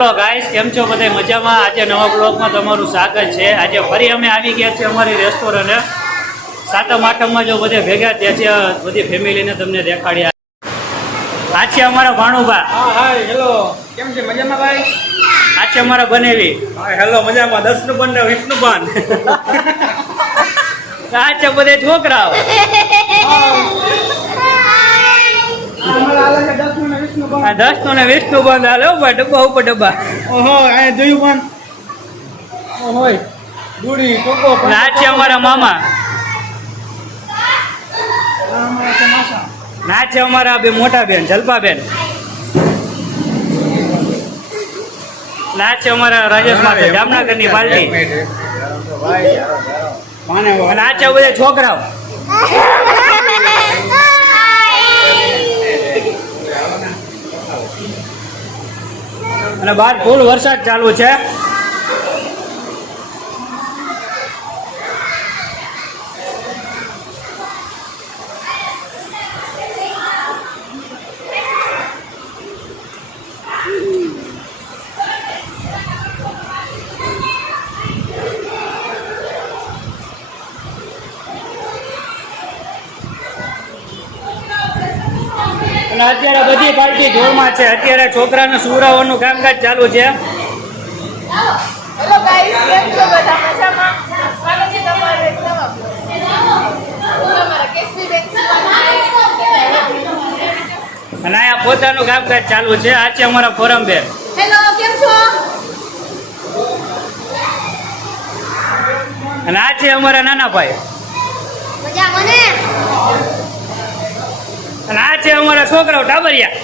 Guys કેમ છો બધા મજામાં? આજે નવા બ્લોગમાં તમારું સ્વાગત છે। આજે ફરી અમે આવી ગયા છીએ અમારી રેસ્ટોરન્ટે। સાતમ આઠમમાં જો બધે ભેગા થયા છે, બધી ફેમિલીને તમને દેખાડ્યા। આ છે અમારા ભાણુભા। હા હાય હેલો, કેમ છે? મજામાં ભાઈ? આ છે અમારા બનેવી। હા હેલો, મજામાં। 10 નું બંધ 20 નું બંધ। આ છે બધે છોકરાઓ। અમારા આલે છે 10 નું ને 20 નું બંધ। આ 10 નું ને 20 નું બંધ હાલો ભાઈ, ડબ્બા ઉપર ડબ્બા। ઓહો, આ જોયું પણ ઓહોય દૂડી કોકો અને આ છે અમારા મામા। અમારા છે માસા। ના છે અમારા બે મોટા બેન જલ્પાબેન। ના છે અમારા રાજેશ માથે જામનગરની પાર્ટી। પાને અને આ છે બધા છોકરાઓ। અને બહાર ફૂલ વરસાદ ચાલુ છે। અને અત્યારે બધી પાર્ટી જોરમાં છે। અત્યારે છોકરાને સુવડાવવાનું કામકાજ ચાલુ છે। હેલો ગાઈસ, કેમ છો બધા? મજામાં? સ્વાગત છે તમારું એક નવા બ્લોગમાં। તમારા કેસરી બેગ અને અહીંયા પોતાનું કામકાજ ચાલુ છે। આ છે અમારા ફોરમબેન। હેલો, કેમ છો? અને આ છે અમારા નાના ભાઈ। મજામાં ને? અને આ છે અમારા છોકરાઓ ટાબરિયા।